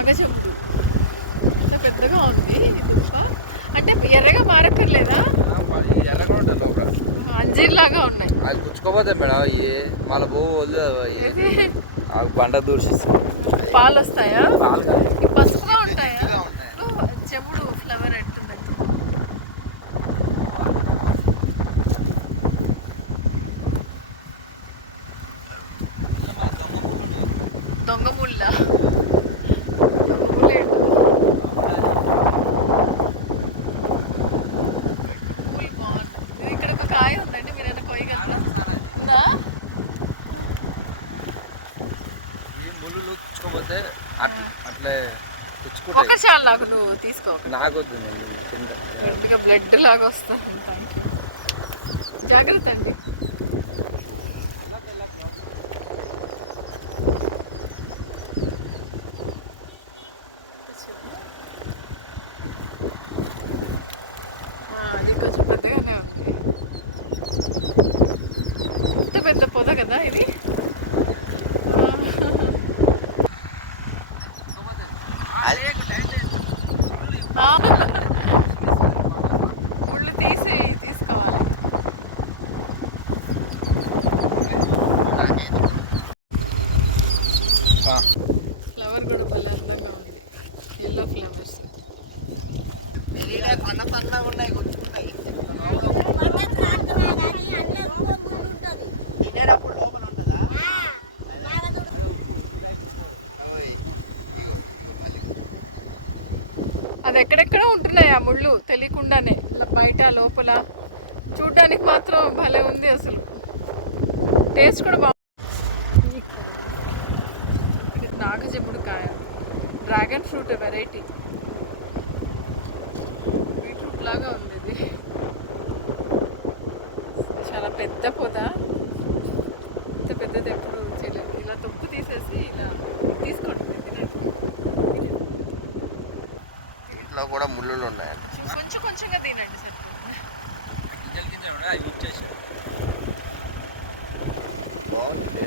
నాగచెంబుడు ఎంత పెద్దగా ఉంది అంటే ఎర్రగా మారక్కర్లేదా? ఎర్రగా ఉంటుంది లోపల అంజీర్లాగా ఉన్నాయి. అది గుచ్చుకోపోతే మేడం ఏ మళ్ళీ బండ దూషిస్తుంది. పాలు వస్తాయా? పాలు పసుపుగా ఉంటాయా? చెంబుడు ఫ్లవర్ అంటుంది. దొంగ ముళ్ళ ఇక్కడ ఒక కాయ ఉందండి, మీరు ఏమైనా కొయ్యగలరా? ముళ్ళు గుచ్చుకోపోతే అట్లే ఒక చాలు నాకు, నువ్వు తీసుకో. నాకొద్దు బ్లడ్ లాగా వస్తాను. జాగ్రత్త అండి. అది కొంచెం పెద్దగానే ఉంది. ఇంత పెద్ద పొద కదా ఇది. ముళ్ళు తీసి తీసుకోవాలి. ఫ్లవర్ కూడా భలే అందంగా ఉంది. ఎల్లో ఫ్లవర్స్ ఉన్నాయి. అది ఎక్కడెక్కడ ఉంటున్నాయి ఆ ముళ్ళు తెలియకుండానే, బయట లోపల. చూడడానికి మాత్రం భలే ఉంది అసలు. టేస్ట్ కూడా బాగుంది. నాగచెంబుడు కాయ, డ్రాగన్ ఫ్రూట్ వెరైటీ. బీట్రూట్ లాగా ఉంది ఇది. చాలా పెద్ద పొద, ఇంత పెద్దది ఎప్పుడు చేయలేదు. ఇలా తొక్కు తీసేసి ఇలా తీసుకోండి, తినండి. ఇంట్లో కూడా ముళ్ళు ఉన్నాయండి. కొంచెం కొంచెంగా తినండి సరిపోతుంది. బాగుంది.